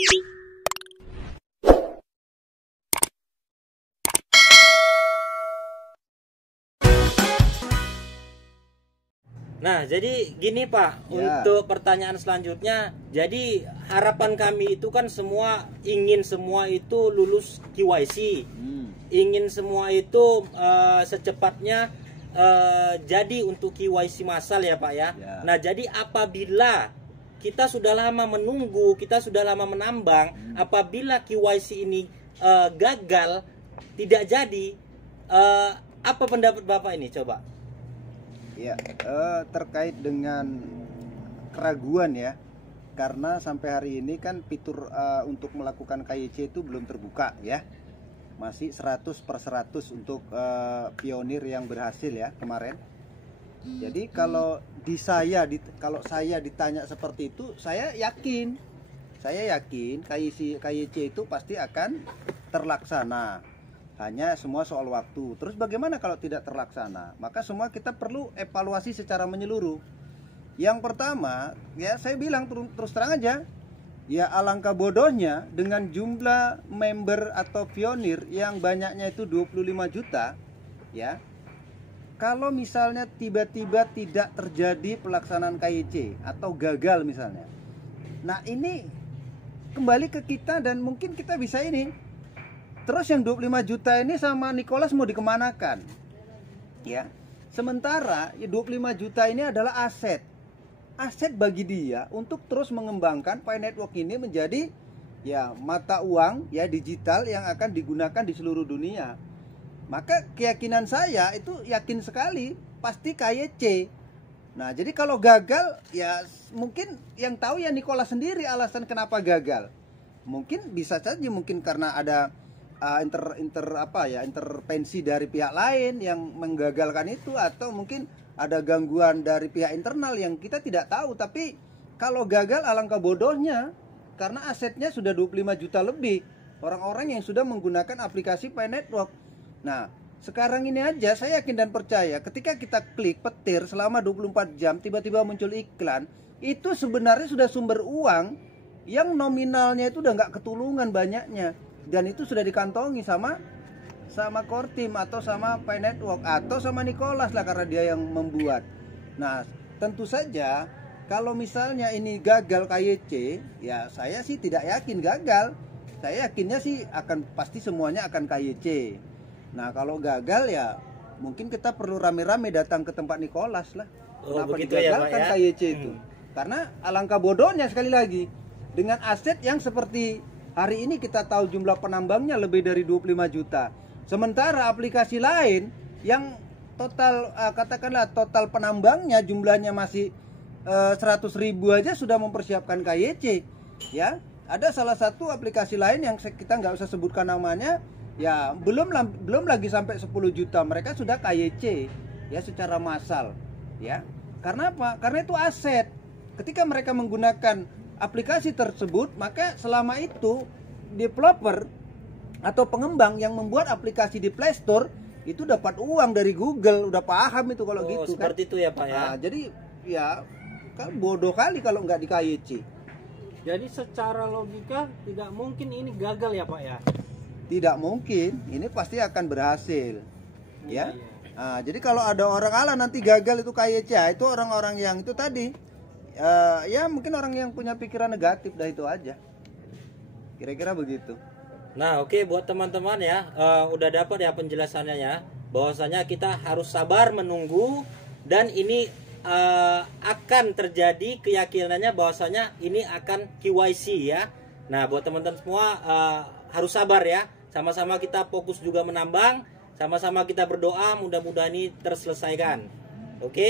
Nah, jadi gini Pak, untuk pertanyaan selanjutnya, jadi harapan kami itu kan ingin semua itu lulus KYC, ingin semua itu secepatnya jadi untuk KYC massal ya Pak ya. Nah, jadi apabila kita sudah lama menunggu, kita sudah lama menambang, apabila KYC ini gagal, tidak jadi, apa pendapat Bapak ini coba? Ya, terkait dengan keraguan ya, karena sampai hari ini kan fitur untuk melakukan KYC itu belum terbuka ya, masih 100/100 untuk pionir yang berhasil ya kemarin. Jadi kalau kalau saya ditanya seperti itu, saya yakin KYC itu pasti akan terlaksana. Hanya semua soal waktu. Terus bagaimana kalau tidak terlaksana? Maka semua kita perlu evaluasi secara menyeluruh. Yang pertama, ya saya bilang terus terang aja, ya alangkah bodohnya dengan jumlah member atau pionir yang banyaknya itu 25 juta, ya. Kalau misalnya tiba-tiba tidak terjadi pelaksanaan KYC atau gagal misalnya. Nah, ini kembali ke kita dan mungkin kita bisa ini. Terus yang 25 juta ini sama Nicholas mau dikemanakan? Ya. Sementara ya 25 juta ini adalah aset bagi dia untuk terus mengembangkan Pi Network ini menjadi ya mata uang ya digital yang akan digunakan di seluruh dunia. Maka keyakinan saya itu yakin sekali pasti KYC. Nah, jadi kalau gagal ya mungkin yang tahu ya Nicholas sendiri alasan kenapa gagal. Mungkin bisa saja mungkin karena ada intervensi dari pihak lain yang menggagalkan itu, atau mungkin ada gangguan dari pihak internal yang kita tidak tahu. Tapi kalau gagal alangkah bodohnya, karena asetnya sudah 25 juta lebih orang-orang yang sudah menggunakan aplikasi Pi Network. Nah, sekarang ini aja saya yakin dan percaya ketika kita klik petir selama 24 jam tiba-tiba muncul iklan, itu sebenarnya sudah sumber uang yang nominalnya itu udah nggak ketulungan banyaknya. Dan itu sudah dikantongi sama core team atau sama Pi Network atau sama Nicholas lah, karena dia yang membuat. Nah, tentu saja kalau misalnya ini gagal KYC, ya saya sih tidak yakin gagal. Saya yakinnya sih pasti semuanya akan KYC. Nah, kalau gagal ya mungkin kita perlu rame-rame datang ke tempat Nicholas lah. Kenapa digagalkan ya, KYC itu? Karena alangkah bodohnya sekali lagi dengan aset yang seperti hari ini kita tahu jumlah penambangnya lebih dari 25 juta. Sementara aplikasi lain yang total katakanlah total penambangnya jumlahnya masih 100.000 aja sudah mempersiapkan KYC. Ya, ada salah satu aplikasi lain yang kita nggak usah sebutkan namanya, ya belum lagi sampai 10 juta mereka sudah KYC ya secara massal. Ya. Karena apa? Karena itu aset. Ketika mereka menggunakan aplikasi tersebut, maka selama itu developer atau pengembang yang membuat aplikasi di Play Store itu dapat uang dari Google, udah paham itu kalau gitu kan. Seperti itu ya Pak ya. Nah, jadi ya kan bodoh kali kalau nggak di KYC. Jadi secara logika tidak mungkin ini gagal ya Pak ya. Tidak mungkin, ini pasti akan berhasil. Ya. Nah, jadi kalau ada orang ala nanti gagal itu KYC, itu orang-orang yang itu tadi. Ya mungkin orang yang punya pikiran negatif, dah itu aja. Kira-kira begitu. Nah, oke, buat teman-teman ya, udah dapat ya penjelasannya ya, bahwasanya kita harus sabar menunggu dan ini akan terjadi, keyakinannya bahwasanya ini akan KYC ya. Nah, buat teman-teman semua harus sabar ya. Sama-sama kita fokus juga menambang, sama-sama kita berdoa mudah-mudahan ini terselesaikan. Oke.